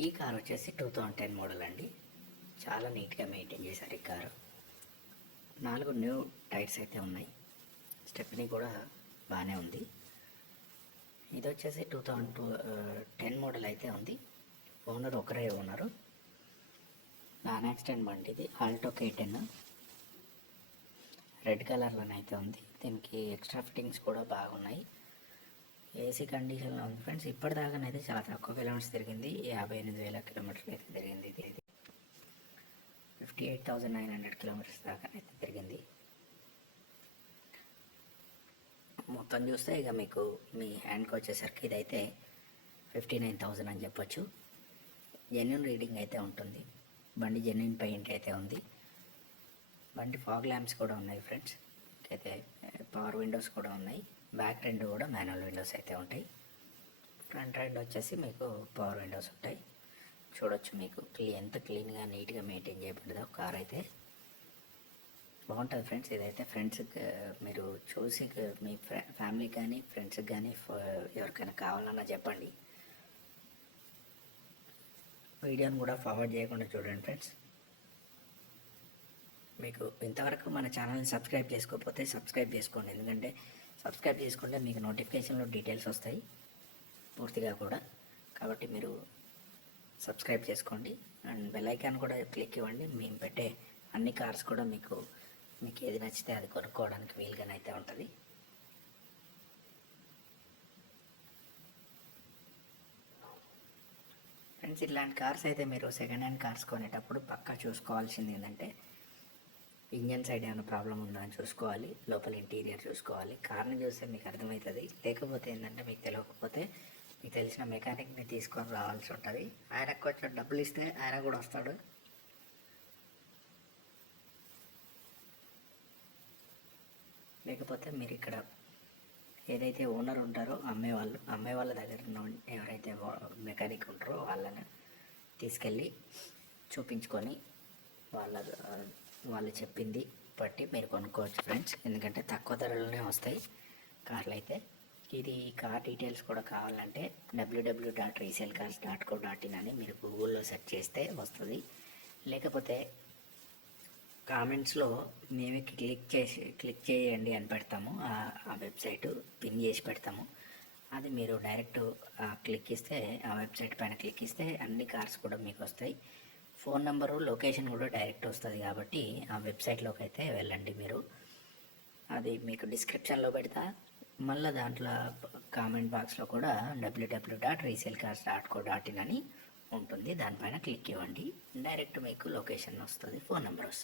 ఈ కార్ వచ్చేసి two thousand ten model అండి. చాలా నీట్గా మెయింటైన్ చేశారు ఈ కారు. నాలుగు న్యూ టైర్స్ అయితే ఉన్నాయి. స్టెప్నీ కూడా బాగానే ఉంది. ఇది వచ్చేసి two thousand two ten model అయితే ఉంది. ఓనర్ ఒకరే ఓనరు నాన్ యాక్సిడెంట్ బండి ఇది. Alto K ten. రెడ్ కలర్లోనే అయితే ఉంది. దీనికి ఎక్స్ట్రా ఫిట్టింగ్స్ కూడా బాగున్నాయి. ఏసీ కండిషన్లో ఉంది ఫ్రెండ్స్. ఇప్పటిదాకానైతే చాలా తక్కువ కిలోమీటర్స్ తిరిగింది. యాభై ఎనిమిది వేల కిలోమీటర్లు అయితే తిరిగింది. ఇది fifty eight thousand nine hundred kilometres దాకా అయితే తిరిగింది. మొత్తం చూస్తే ఇక మీకు మీ హ్యాండ్కి వచ్చేసరికి ఇదైతే ఫిఫ్టీ నైన్ థౌజండ్ అని చెప్పొచ్చు. జెన్యున్ రీడింగ్ అయితే ఉంటుంది. బండి జెన్యున్ పెయింట్ అయితే ఉంది. బండి ఫాగ్ ల్యాంప్స్ కూడా ఉన్నాయి ఫ్రెండ్స్. అయితే పవర్ విండోస్ కూడా ఉన్నాయి. బ్యాక్ రెండు కూడా మాన్యువల్ విండోస్ అయితే ఉంటాయి. ఫ్రంట్ రెండు వచ్చేసి మీకు పవర్ విండోస్ ఉంటాయి. చూడొచ్చు మీకు క్లీ ఎంత క్లీన్గా నీట్గా మెయింటైన్ చేయబడిందో కార్ అయితే. బాగుంటుంది ఫ్రెండ్స్. ఇదైతే ఫ్రెండ్స్కి మీరు చూసి మీ ఫ్యామిలీకి కానీ ఫ్రెండ్స్కి కానీ ఎవరికైనా కావాలన్నా చెప్పండి. వీడియోని కూడా ఫార్వర్డ్ చేయకుండా చూడండి ఫ్రెండ్స్. మీకు ఇంతవరకు మన ఛానల్ని సబ్స్క్రైబ్ చేసుకోకపోతే సబ్స్క్రైబ్ చేసుకోండి. ఎందుకంటే సబ్స్క్రైబ్ చేసుకుంటే మీకు నోటిఫికేషన్లో డీటెయిల్స్ వస్తాయి. పూర్తిగా కూడా. కాబట్టి మీరు సబ్స్క్రైబ్ చేసుకోండి. అండ్ బెల్ ఐకాన్ కూడా క్లిక్ ఇవ్వండి. మేము పెట్టే అన్ని కార్స్ కూడా మీకు మీకు ఏది నచ్చితే అది కొనుక్కోవడానికి వీలుగానైతే ఉంటుంది. ఫ్రెండ్స్ ఇలాంటి కార్స్ అయితే మీరు సెకండ్ హ్యాండ్ కార్స్ కొనేటప్పుడు పక్కా చూసుకోవాల్సింది ఏంటంటే ఇంజన్ సైడ్ ఏమైనా ప్రాబ్లం ఉందా అని చూసుకోవాలి లోపల ఇంటీరియర్ చూసుకోవాలి. కార్ని చూస్తే మీకు అర్థమవుతుంది. లేకపోతే ఏంటంటే మీకు తెలియకపోతే మీకు తెలిసిన మెకానిక్ని తీసుకొని రావాల్సి ఉంటుంది. ఆయనకు కొంచెం డబ్బులు ఇస్తే ఆయన కూడా వస్తాడు. లేకపోతే మీరు ఇక్కడ ఏదైతే ఓనర్ ఉంటారో అమ్మే వాళ్ళు అమ్మే వాళ్ళ దగ్గర ఎవరైతే మెకానిక్ ఉంటారో వాళ్ళని తీసుకెళ్ళి చూపించుకొని వాళ్ళ వాళ్ళు చెప్పింది బట్టి మీరు కొనుక్కోవచ్చు ఫ్రెండ్స్ ఎందుకంటే తక్కువ ధరలోనే వస్తాయి కార్లు అయితే. ఇది కార్ డీటెయిల్స్ కూడా కావాలంటే W W dot resale cars dot co dot in అని మీరు గూగుల్లో సెర్చ్ చేస్తే వస్తుంది. లేకపోతే కామెంట్స్లో మేమే క్లిక్ చేసి క్లిక్ చేయండి అని పెడతాము. ఆ వెబ్సైట్ పిన్ చేసి పెడతాము. అది మీరు డైరెక్ట్ క్లిక్ ఇస్తే ఆ వెబ్సైట్ పైన క్లిక్ ఇస్తే అన్ని కార్స్ కూడా మీకు వస్తాయి. ఫోన్ నెంబరు లొకేషన్ కూడా డైరెక్ట్ వస్తుంది కాబట్టి ఆ వెబ్సైట్లోకి అయితే వెళ్ళండి మీరు. అది మీకు డిస్క్రిప్షన్లో పెడతా. మళ్ళీ దాంట్లో కామెంట్ బాక్స్లో కూడా W W dot resale cars dot co dot in అని ఉంటుంది. దానిపైన క్లిక్ ఇవ్వండి. డైరెక్ట్ మీకు లొకేషన్ వస్తుంది ఫోన్ నెంబర్ వస్తుంది.